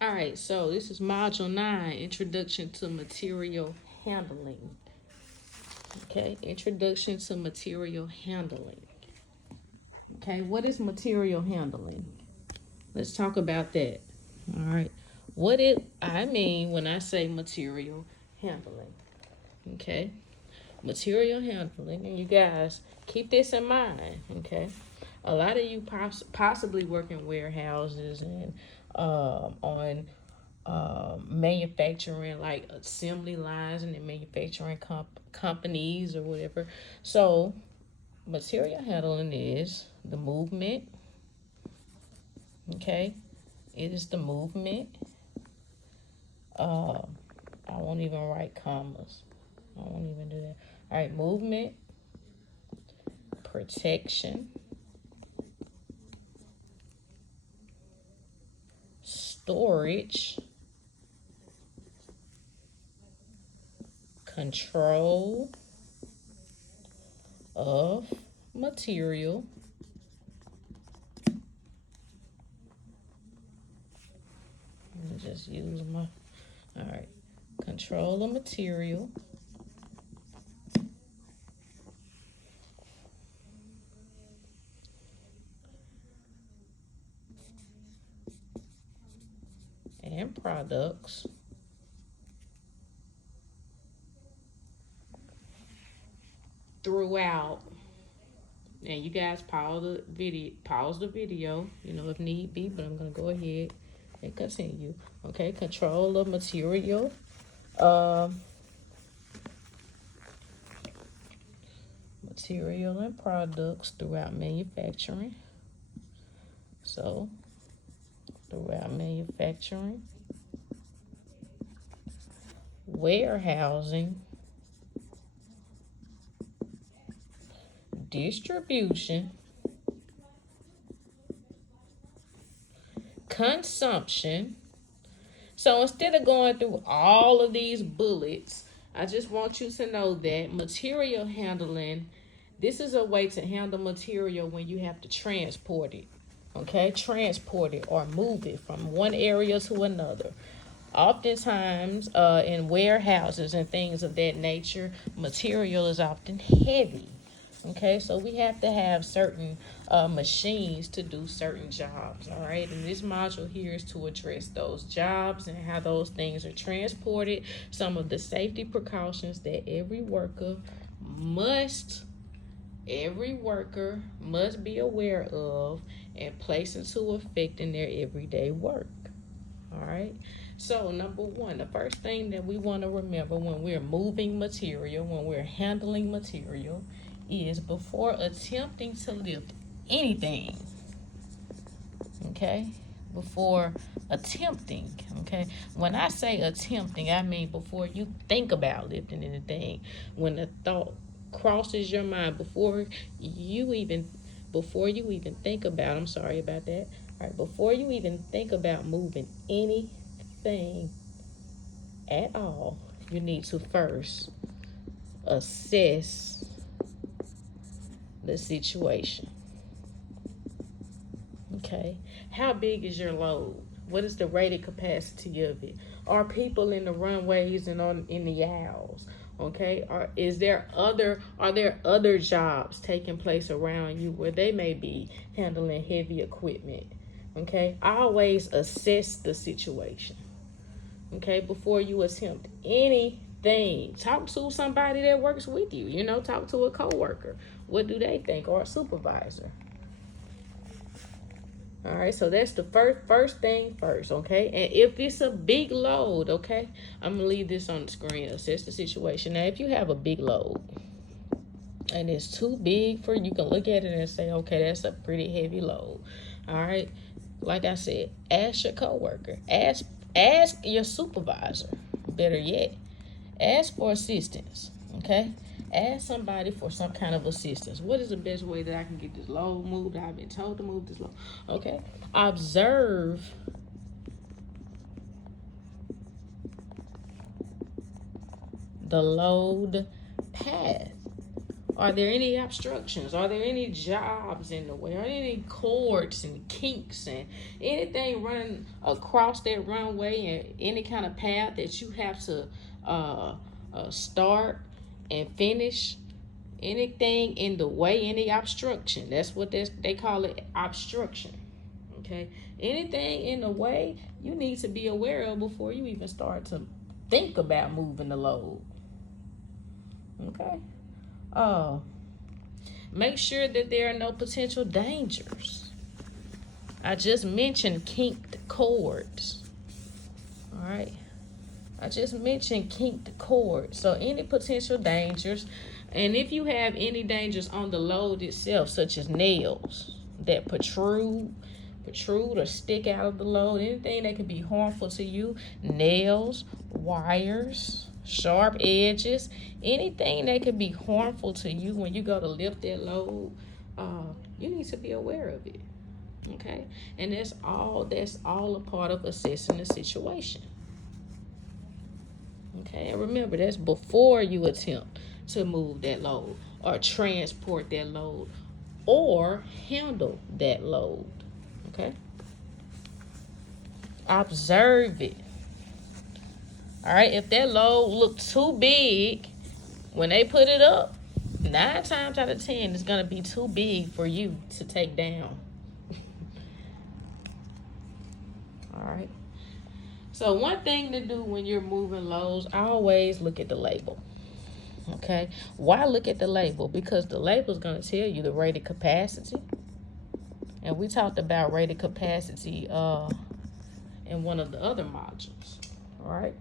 All right, so this is Module 9, Introduction to Material Handling. Okay, Introduction to Material Handling. Okay, what is material handling? Let's talk about that. All right, what it I mean when I say material handling. Okay, material handling, and you guys keep this in mind. Okay, a lot of you possibly work in warehouses and on manufacturing, like assembly lines and the manufacturing companies or whatever. So material handling is the movement. Okay, it is the movement. uh I won't even write commas. I won't even do that. All right, movement, protection, storage, control of material. Let me just use my, all right, control of material, and products throughout. And you guys pause the video, if need be, but I'm gonna go ahead and continue. Okay, control of material, um, material and products throughout manufacturing. So throughout manufacturing, warehousing, distribution, consumption. So instead of going through all of these bullets, I just want you to know that material handling, this is a way to handle material when you have to transport it. Okay, transport it or move it from one area to another. Oftentimes, in warehouses and things of that nature, material is often heavy. Okay, so we have to have certain machines to do certain jobs. All right, and this module here is to address those jobs and how those things are transported, some of the safety precautions that must every worker must be aware of and place into effect in their everyday work. All right. So, number one, the first thing that we want to remember when we're moving material, when we're handling material, is before attempting to lift anything, okay? Before attempting, okay? When I say attempting, I mean before you think about lifting anything. When the thought crosses your mind, you even before you even think about, I'm sorry about that. All right, before you even think about moving anything at all, you need to first assess the situation. Okay. How big is your load? What is the rated capacity of it? Are people in the runways and on in the aisles? Okay. Are there other jobs taking place around you where they may be handling heavy equipment? Okay. Always assess the situation. Okay, before you attempt anything. Talk to somebody that works with you. Talk to a coworker. What do they think? Or a supervisor. All right, so that's the first thing first, okay? And if it's a big load, okay, I'm gonna leave this on the screen. Assess the situation. Now, if you have a big load and it's too big for you, can look at it and say, okay, that's a pretty heavy load. All right, like I said, ask your coworker, ask your supervisor. Better yet, ask for assistance. Okay, ask somebody for some kind of assistance. What is the best way that I can get this load moved? I've been told to move this load. Okay, observe the load path. Are there any obstructions? Are there any jobs in the way? Are there any cords and kinks and anything running across that runway and any kind of path that you have to start and finish? Anything in the way, any obstruction? That's what they call it, obstruction. Okay, anything in the way you need to be aware of before you even start to think about moving the load. Okay. Make sure that there are no potential dangers. I just mentioned kinked cords. All right. I just mentioned kinked cords. So any potential dangers, and if you have any dangers on the load itself, such as nails that protrude or stick out of the load, anything that can be harmful to you, nails, wires, sharp edges, anything that could be harmful to you when you go to lift that load, you need to be aware of it. Okay, and that's all a part of assessing the situation. Okay, and remember, that's before you attempt to move that load or transport that load or handle that load. Okay, observe it. All right, if that load looks too big when they put it up, 9 times out of 10 it's going to be too big for you to take down. All right, so one thing to do when you're moving loads, always look at the label. Okay, why look at the label? Because the label is going to tell you the rated capacity, and we talked about rated capacity in one of the other modules. All right,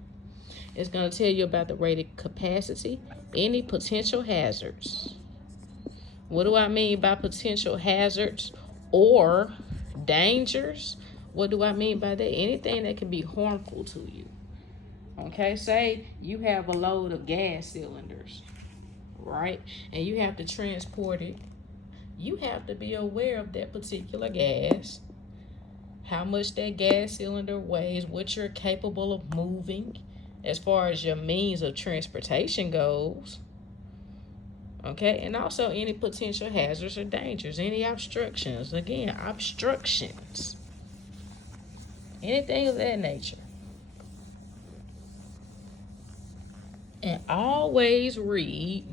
it's going to tell you about the rated capacity, any potential hazards. What do I mean by potential hazards or dangers? What do I mean by that? Anything that can be harmful to you. Okay, say you have a load of gas cylinders, right? And you have to transport it. You have to be aware of that particular gas, how much that gas cylinder weighs, what you're capable of moving as far as your means of transportation goes. Okay, and also any potential hazards or dangers, any obstructions. Again, obstructions. Anything of that nature. And always read.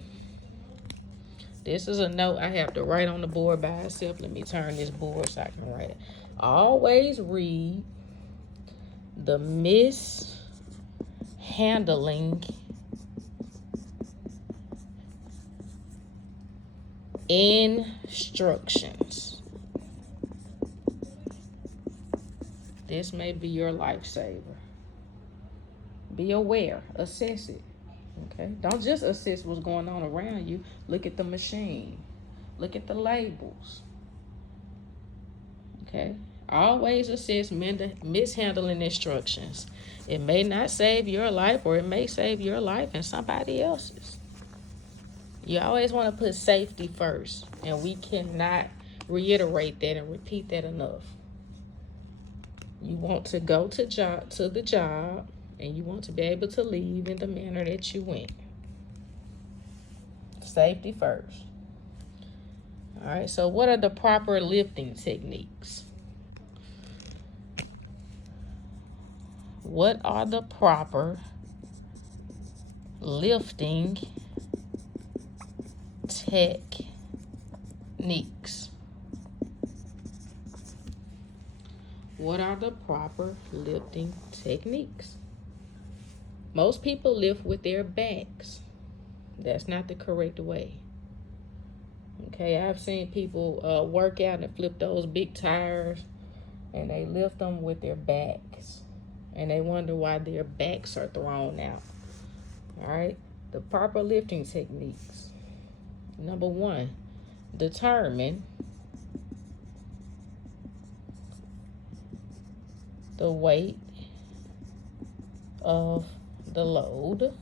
This is a note I have to write on the board by itself. Let me turn this board so I can write it. Always read the mishandling instructions. This may be your lifesaver. Be aware, assess it. Okay, don't just assess what's going on around you. Look at the machine, look at the labels. Okay, always assess mishandling instructions. It may not save your life, or it may save your life and somebody else's. You always want to put safety first, and we cannot reiterate that and repeat that enough. You want to go to the job, and you want to be able to leave in the manner that you went. Safety first. All right, so what are the proper lifting techniques? What are the proper lifting techniques? What are the proper lifting techniques? Most people lift with their backs. That's not the correct way. Okay, I've seen people work out and flip those big tires, and they lift them with their backs, and they wonder why their backs are thrown out. All right, the proper lifting techniques. Number 1, determine the weight of the load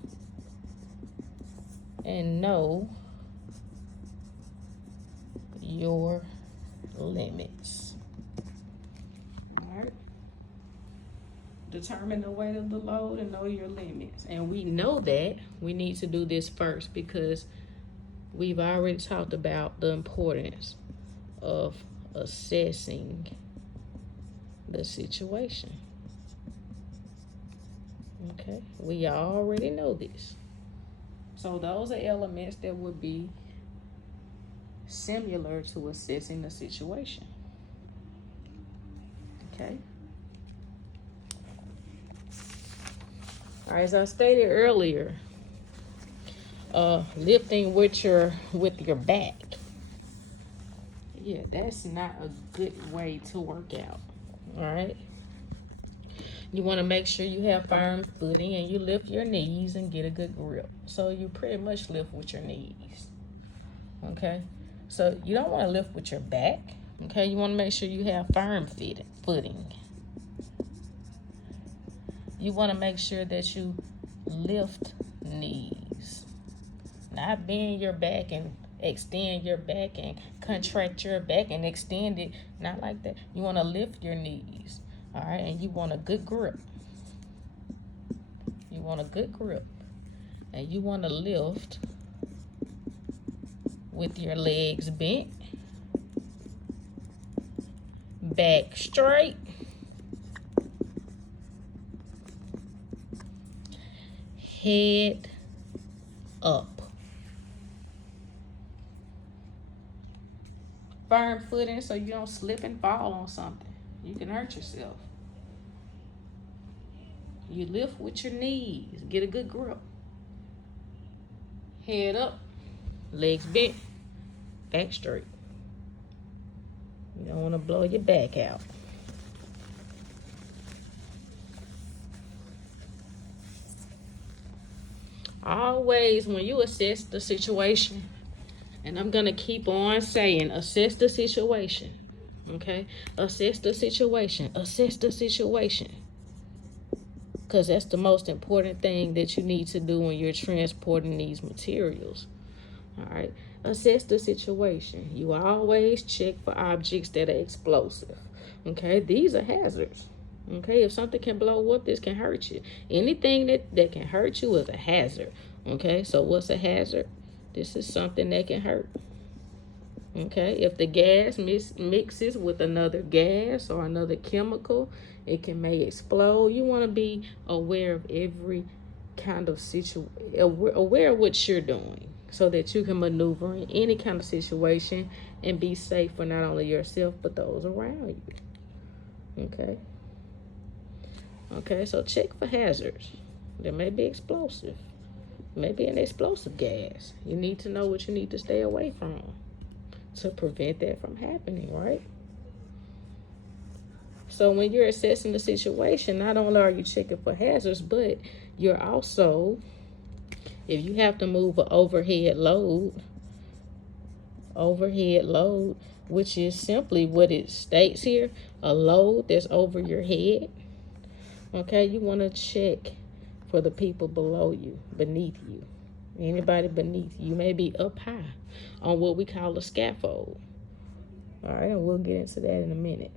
and know your limits. All right. Determine the weight of the load and know your limits. And we know that we need to do this first, because we've already talked about the importance of assessing the situation. Okay, we already know this. So those are elements that would be similar to assessing the situation. Okay. All right, as I stated earlier, lifting with your back. Yeah, that's not a good way to work out. All right. You want to make sure you have firm footing and you lift your knees and get a good grip. So you pretty much lift with your knees. Okay. So you don't want to lift with your back. Okay. You want to make sure you have firm footing. You want to make sure that you lift knees, not bend your back and extend your back and contract your back and extend it. Not like that. You want to lift your knees. All right. And you want a good grip. You want a good grip. And you want to lift with your legs bent, back straight, head up. Firm footing so you don't slip and fall on something. You can hurt yourself. You lift with your knees, get a good grip. Head up, legs bent, back straight. You don't want to blow your back out. Always, when you assess the situation, and I'm going to keep on saying, assess the situation. Okay? Assess the situation. Assess the situation. Because that's the most important thing that you need to do when you're transporting these materials. All right? Assess the situation. You always check for objects that are explosive. Okay? These are hazards. Okay? If something can blow up, this can hurt you. Anything that can hurt you is a hazard. Okay? So what's a hazard? This is something that can hurt. Okay, if the gas mixes with another gas or another chemical, may explode. You want to be aware of every kind of aware of what you're doing so that you can maneuver in any kind of situation and be safe for not only yourself but those around you. Okay. Okay, so check for hazards. There may be explosive, maybe an explosive gas. You need to know what you need to stay away from to prevent that from happening, right? So when you're assessing the situation, not only are you checking for hazards, but you're also, if you have to move an overhead load, which is simply what it states here, a load that's over your head. Okay, you want to check for the people below you, beneath you. Anybody beneath you may be up high on what we call a scaffold. All right, and we'll get into that in a minute.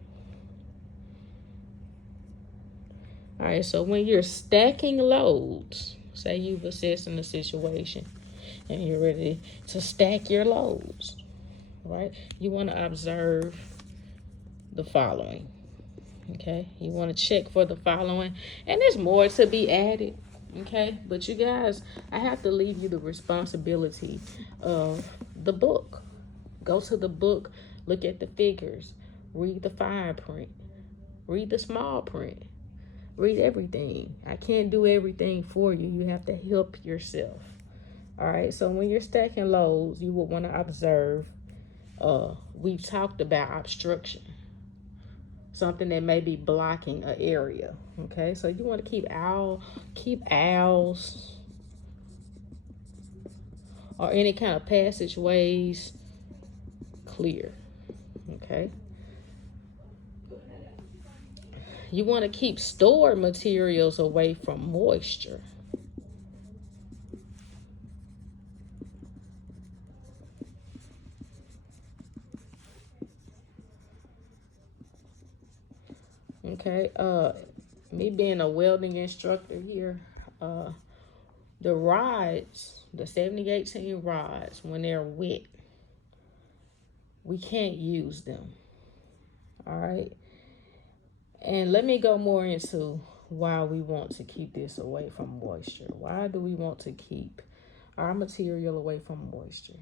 All right, so when you're stacking loads, say you've assessed the situation and you're ready to stack your loads, right? You want to observe the following. Okay, you want to check for the following, and there's more to be added. Okay, but you guys, I have to leave you the responsibility of the book. Go to the book, look at the figures, read the fine print, read the small print, read everything. I can't do everything for you. You have to help yourself. All right, so when you're stacking loads, you would want to observe. We've talked about obstruction, something that may be blocking an area. Okay, so you want to keep aisles or any kind of passageways clear. Okay, you want to keep stored materials away from moisture. Okay, me being a welding instructor here, The rods, the 7018 rods, when they're wet, we can't use them. All right. And let me go more into why we want to keep this away from moisture. Why do we want to keep our material away from moisture?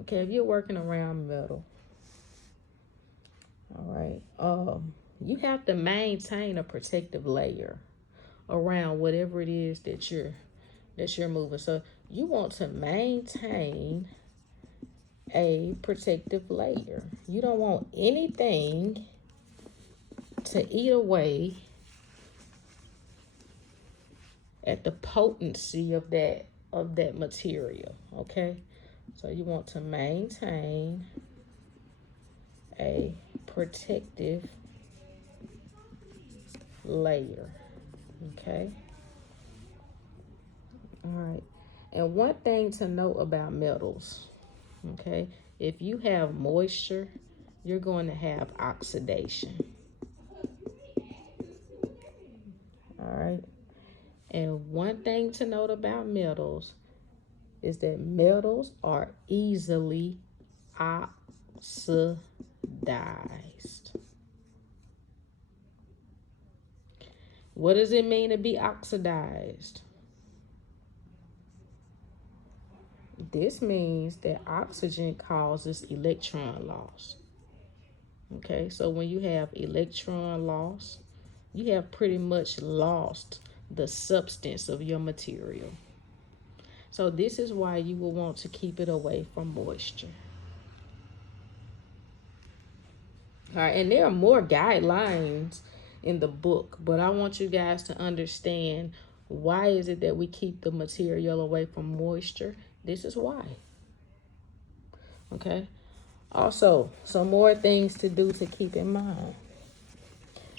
Okay, if you're working around metal, all right, you have to maintain a protective layer around whatever it is that you're moving. So you want to maintain a protective layer. You don't want anything to eat away at the potency of that material. Okay, so you want to maintain a protective layer. Okay, all right. And one thing to note about metals, okay, if you have moisture, you're going to have oxidation. All right. And one thing to note about metals is that metals are easily oxidized. What does it mean to be oxidized? This means that oxygen causes electron loss. Okay, so when you have electron loss, you have pretty much lost the substance of your material. So this is why you will want to keep it away from moisture. All right, and there are more guidelines in the book, but I want you guys to understand why is it that we keep the material away from moisture. This is why. Okay. Also, some more things to do to keep in mind.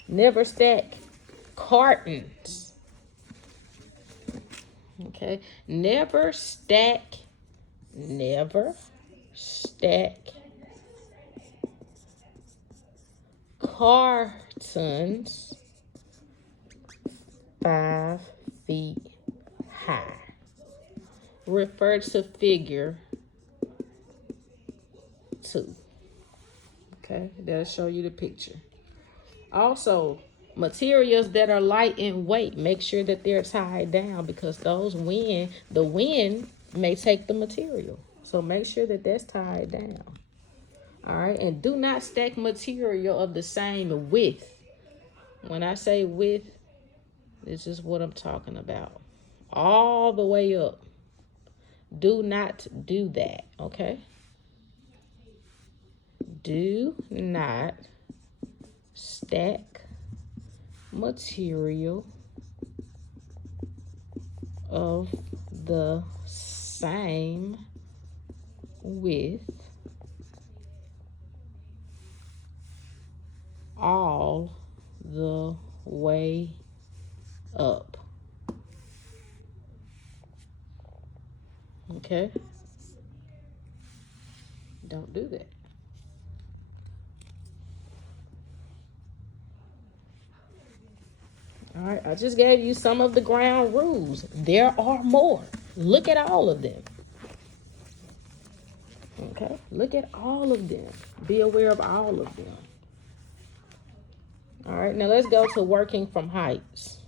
Never stack cartons. Okay. Never stack cartons 5 feet high. Refer to figure 2. Okay, that'll show you the picture. Also, materials that are light in weight, make sure that they're tied down, because the wind may take the material. So make sure that that's tied down. All right, and do not stack material of the same width. When I say width, this is what I'm talking about. All the way up. Do not do that, okay? Do not stack material of the same width all the way up. Okay? Don't do that. All right, I just gave you some of the ground rules. There are more. Look at all of them. Okay, look at all of them. Be aware of all of them. All right, now let's go to working from heights,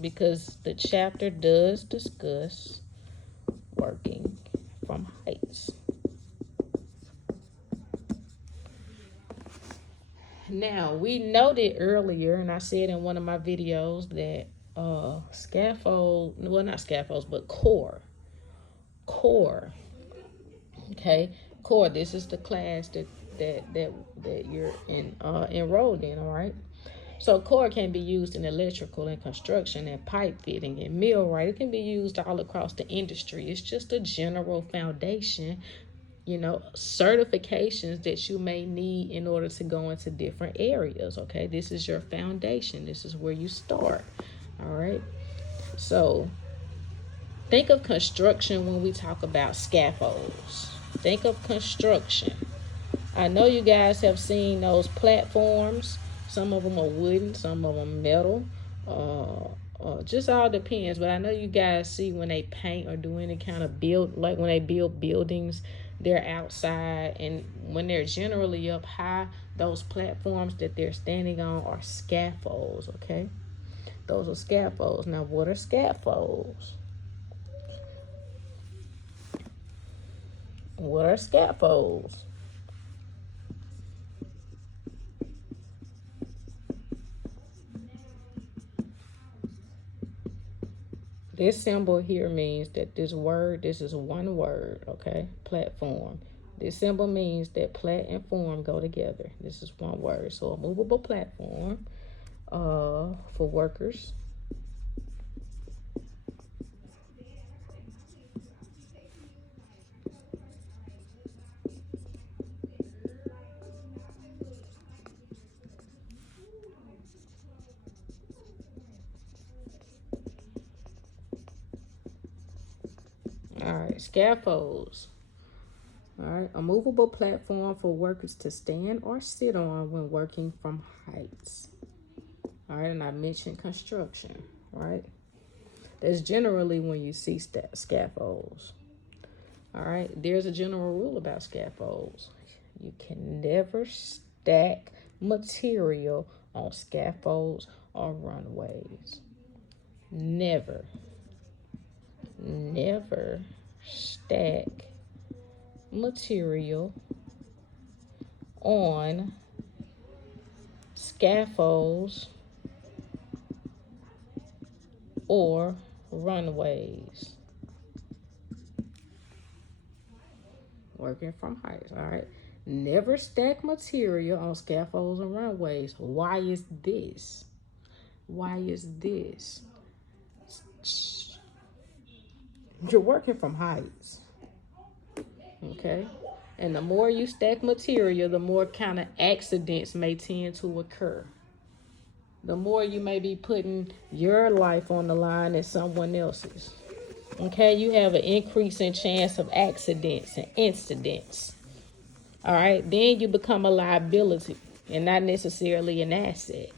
because the chapter does discuss working from heights. Now, we noted earlier, and I said in one of my videos, that scaffold, well, not scaffolds, but core, okay, core, this is the class that you're enrolled in, all right? So core can be used in electrical and construction and pipe fitting and millwright. It can be used all across the industry. It's just a general foundation, you know, certifications that you may need in order to go into different areas, okay? This is your foundation. This is where you start, all right? So think of construction when we talk about scaffolds. Think of construction. I know you guys have seen those platforms. Some of them are wooden, some of them metal, Just all depends. But I know you guys see when they paint or do any kind of build, like when they build buildings, they're outside, and when they're generally up high, those platforms that they're standing on are scaffolds. Okay, those are scaffolds. Now, what are scaffolds? What are scaffolds? This symbol here means that this is one word, okay? Platform. This symbol means that plat and form go together. This is one word. So a movable platform for workers. All right, scaffolds. All right, a movable platform for workers to stand or sit on when working from heights. All right, and I mentioned construction, right? That's generally when you see scaffolds. All right, there's a general rule about scaffolds. You can never stack material on scaffolds or runways. Never, never stack material on scaffolds or runways. Working from heights, all right? Never stack material on scaffolds and runways. Why is this? Why is this? You're working from heights, okay? And the more you stack material, the more kind of accidents may tend to occur. The more you may be putting your life on the line and someone else's. Okay, you have an increasing chance of accidents and incidents. All right, then you become a liability and not necessarily an asset.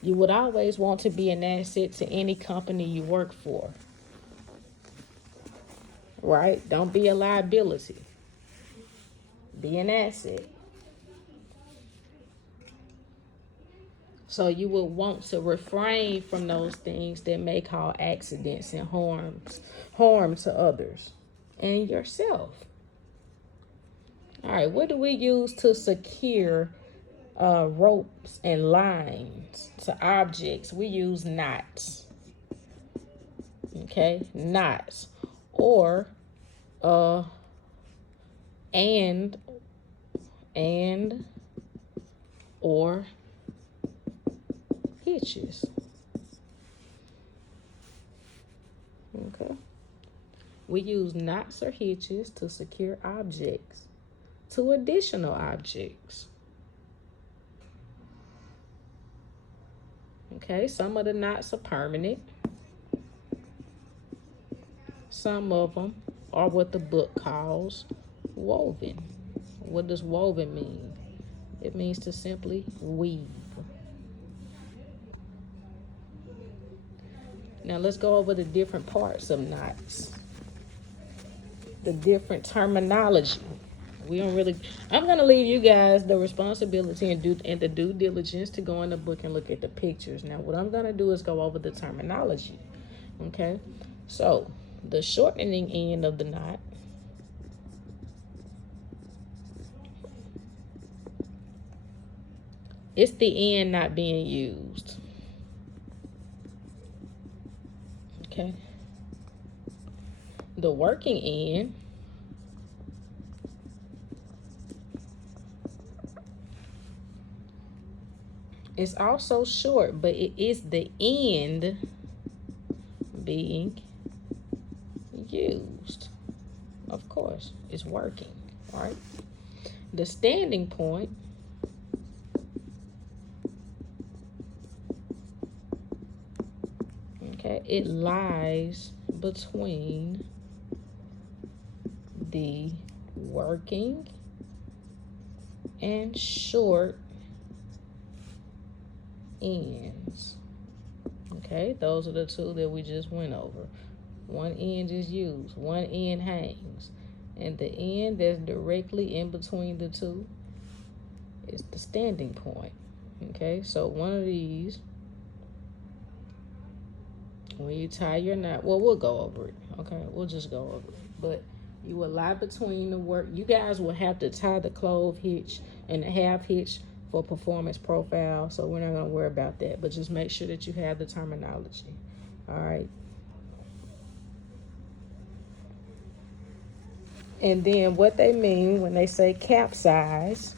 You would always want to be an asset to any company you work for. Right? Don't be a liability. Be an asset. So you would want to refrain from those things that may cause accidents and harm to others and yourself. All right, what do we use to secure ropes and lines to objects? We use knots. Okay, knots, or and or hitches. Okay, we use knots or hitches to secure objects to additional objects. Okay, some of the knots are permanent. Some of them are what the book calls woven. What does woven mean? It means to simply weave. Now let's go over the different parts of knots. The different terminology. I'm gonna leave you guys the responsibility and the due diligence to go in the book and look at the pictures. Now what I'm gonna do is go over the terminology. Okay, so the shortening end of the knot it's the end not being used. Okay, the working end is also short, but it is the end being used. Of course, it's working, right? The standing point okay, it lies between the working and short ends. Okay, those are the two that we just went over. One end is used, one end hangs, and the end that's directly in between the two is the standing point. Okay, so one of these, when you tie your knot, well, we'll go over it. Okay, we'll just go over it. But you will lie between the work. You guys will have to tie the clove hitch and the half hitch for performance profile, so we're not going to worry about that. But just make sure that you have the terminology. All right. And then what they mean when they say capsize,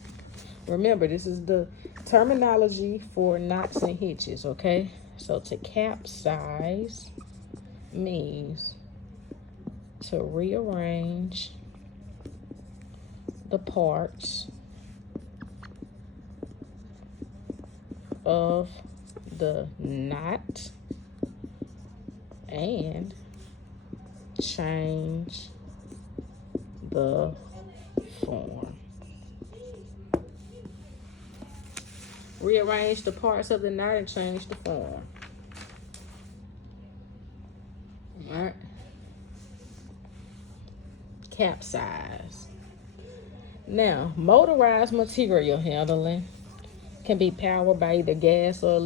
remember, this is the terminology for knots and hitches, okay? So to capsize means to rearrange the parts of the knot and change the form. Rearrange the parts of the knot and change the form. All right. Capsize. Now, motorized material handling can be powered by either gas or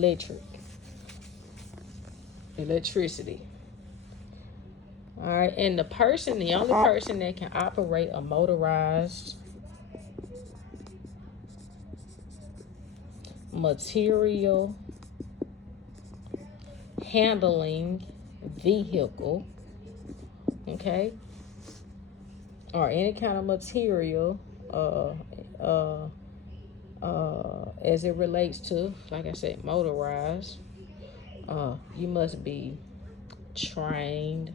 electricity. All right, and the only person that can operate a motorized material handling vehicle, okay, or any kind of material, as it relates to, like I said, motorized, you must be trained,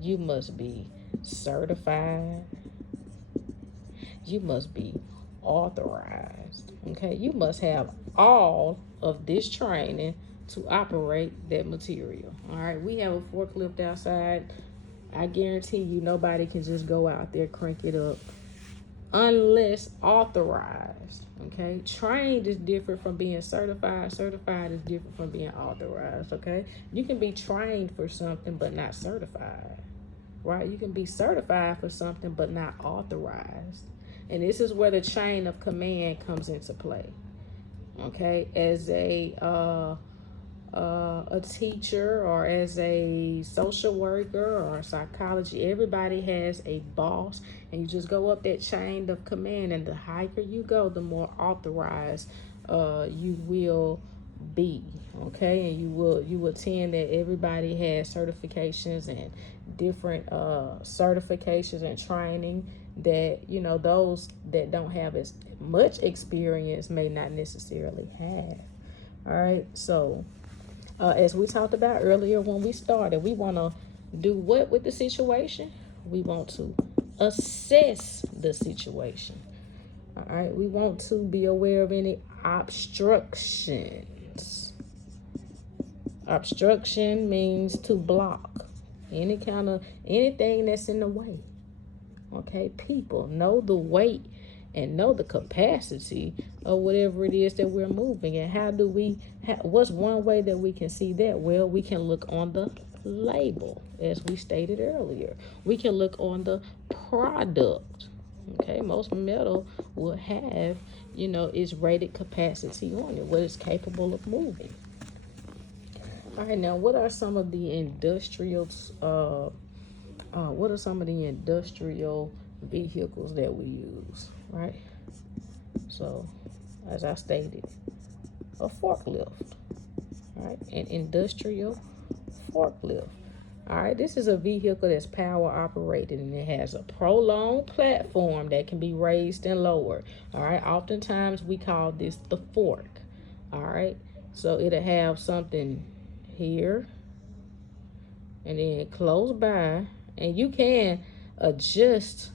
you must be certified, you must be authorized, okay? You must have all of this training to operate that material. All right, we have a forklift outside. I guarantee you nobody can just go out there, crank it up, unless authorized, okay? Trained is different from being certified. Certified is different from being authorized, okay? You can be trained for something but not certified, right? You can be certified for something but not authorized. And this is where the chain of command comes into play, okay? As a teacher or as a social worker or a psychology, everybody has a boss, and you just go up that chain of command, and the higher you go, the more authorized you will be, okay? And you will tend that everybody has certifications and different certifications and training that, you know, those that don't have as much experience may not necessarily have. All right, so as we talked about earlier when we started, we want to do what with the situation? We want to assess the situation. All right, we want to be aware of any obstructions. Obstruction means to block anything that's in the way. Okay, people know the weight and know the capacity of whatever it is that we're moving. And how do what's one way that we can see that? Well, we can look on the label, as we stated earlier. We can look on the product. Okay, most metal will have, you know, its rated capacity on it, what it's capable of moving. All right, now what are some of the industrial vehicles that we use, right? So, as I stated, a forklift, right? An industrial forklift. All right, this is a vehicle that's power operated, and it has a prolonged platform that can be raised and lowered. All right, oftentimes we call this the fork. All right, so it'll have something here and then close by, and you can adjust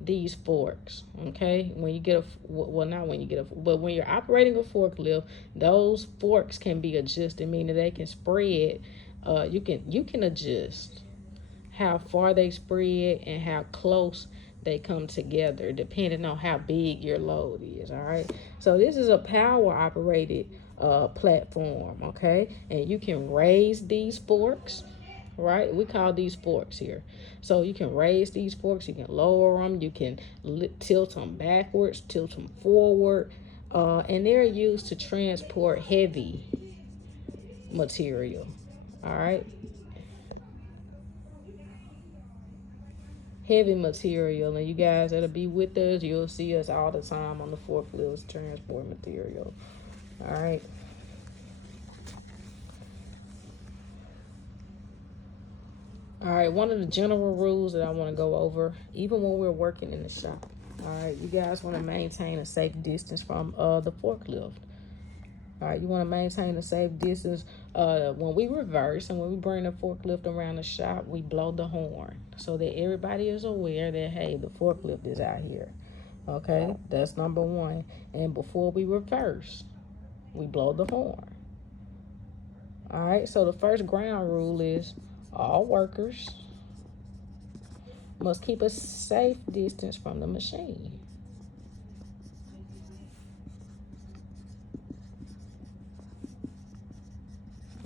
these forks, okay? When you get but when you're operating a forklift, those forks can be adjusted, meaning they can spread. You can adjust how far they spread and how close they come together depending on how big your load is. All right, so this is a power operated platform. Okay, and you can raise these forks, right? We call these forks here. So you can raise these forks, you can lower them, you can tilt them backwards, tilt them forward, and they're used to transport heavy material. All right, heavy material, and you guys that'll be with us, you'll see us all the time on the forklifts transport material. All right. All right, one of the general rules that I want to go over, even when we're working in the shop. All right, you guys want to maintain a safe distance from the forklift. All right, you want to maintain a safe distance. When we reverse and when we bring the forklift around the shop, we blow the horn so that everybody is aware that, hey, the forklift is out here. Okay, that's number one. And before we reverse, we blow the horn. All right, so the first ground rule is all workers must keep a safe distance from the machine.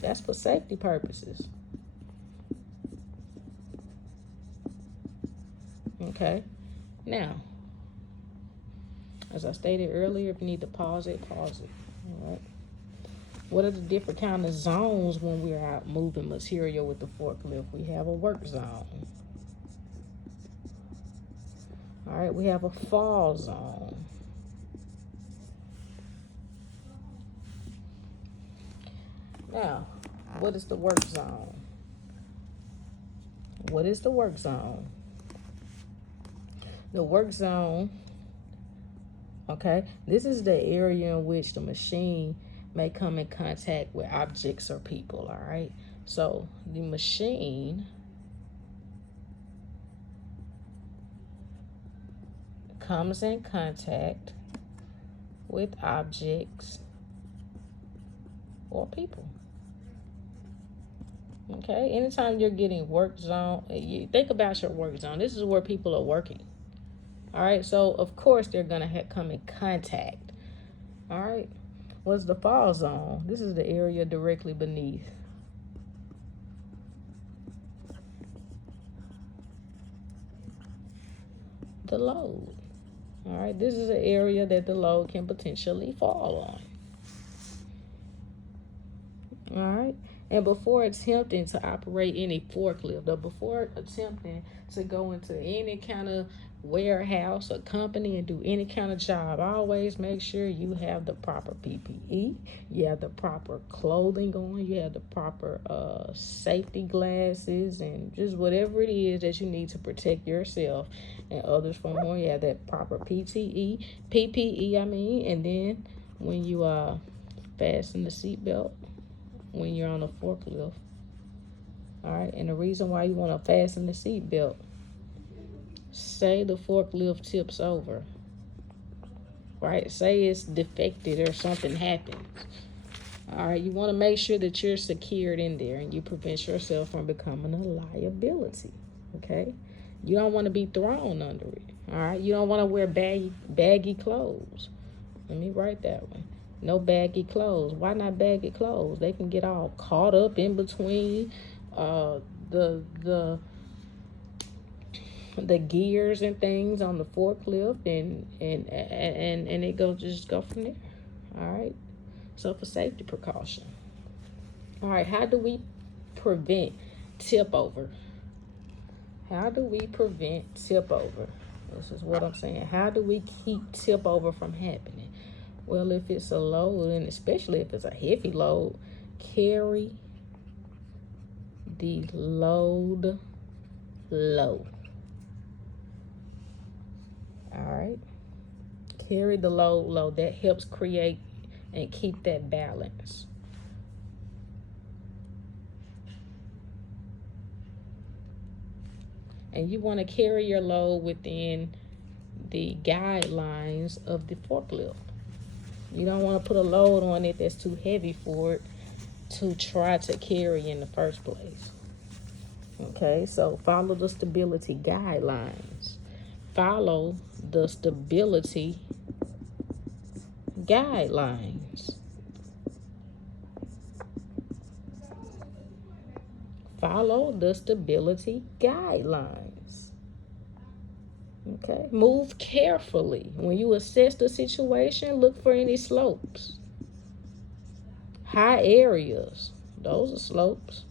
That's for safety purposes. Okay, now, as I stated earlier, if you need to pause it, pause it. All right. What are the different kind of zones when we're out moving material with the forklift? We have a work zone. All right, we have a fall zone. Now, what is the work zone? What is the work zone? The work zone, okay, this is the area in which the machine may come in contact with objects or people, all right? So the machine comes in contact with objects or people. Okay, anytime you're getting work zone, you think about your work zone. This is where people are working. All right, so of course they're gonna come in contact. All right, what's the fall zone? This is the area directly beneath the load. All right, this is an area that the load can potentially fall on. All right, and before attempting to operate any forklift or before attempting to go into any kind of warehouse or company and do any kind of job, always make sure you have the proper PPE, you have the proper clothing on, you have the proper safety glasses, and just whatever it is that you need to protect yourself and others from harm. You have that proper PPE, and then when you fasten the seatbelt when you're on a forklift. All right, and the reason why you want to fasten the seatbelt, say the forklift tips over, right? Say it's defected or something happens. All right, you want to make sure that you're secured in there and you prevent yourself from becoming a liability. Okay, you don't want to be thrown under it. All right, you don't want to wear baggy clothes. Let me write that one. No baggy clothes. Why not baggy clothes? They can get all caught up in between the gears and things on the forklift, and it just go from there. All right. So for safety precaution. All right. How do we prevent tip over? How do we prevent tip over? This is what I'm saying. How do we keep tip over from happening? Well, if it's a load, and especially if it's a heavy load, carry the load low. All right. Carry the load low. That helps create and keep that balance. And you want to carry your load within the guidelines of the forklift. You don't want to put a load on it that's too heavy for it to try to carry in the first place. Okay, so follow the stability guidelines. follow the stability guidelines. Follow the stability guidelines. Okay, move carefully. When you assess the situation, look for any slopes. High areas, those are slopes.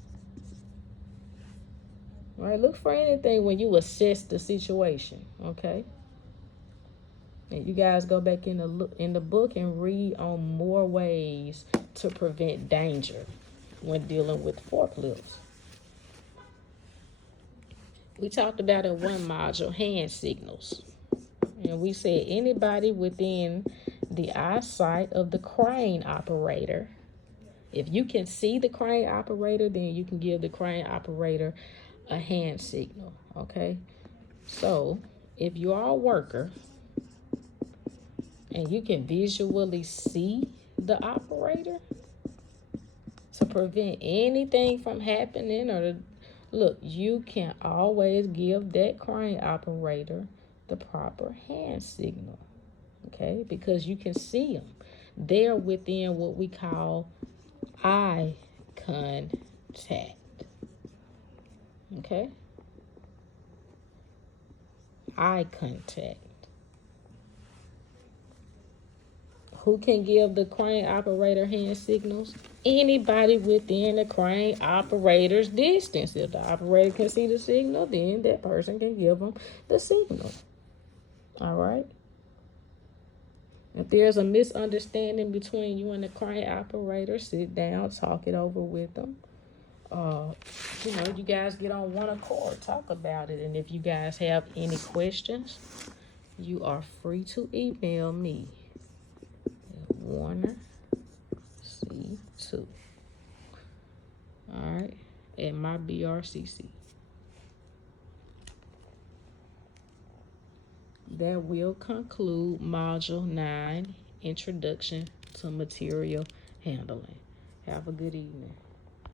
All right, look for anything when you assess the situation, okay? And you guys go back in the book and read on more ways to prevent danger when dealing with forklifts. We talked about in one module hand signals. And we said anybody within the eyesight of the crane operator. If you can see the crane operator, then you can give the crane operator a hand signal, okay? So if you are a worker and you can visually see the operator to prevent anything from happening, look, you can always give that crane operator the proper hand signal, okay? Because you can see them. They're within what we call eye contact. Okay? Eye contact. Who can give the crane operator hand signals? Anybody within the crane operator's distance. If the operator can see the signal, then that person can give them the signal. All right? If there's a misunderstanding between you and the crane operator, sit down, talk it over with them. You guys get on one accord, talk about it. And if you guys have any questions, you are free to email me at Warner C2. All right, at my BRCC. That will conclude Module 9, Introduction to Material Handling. Have a good evening.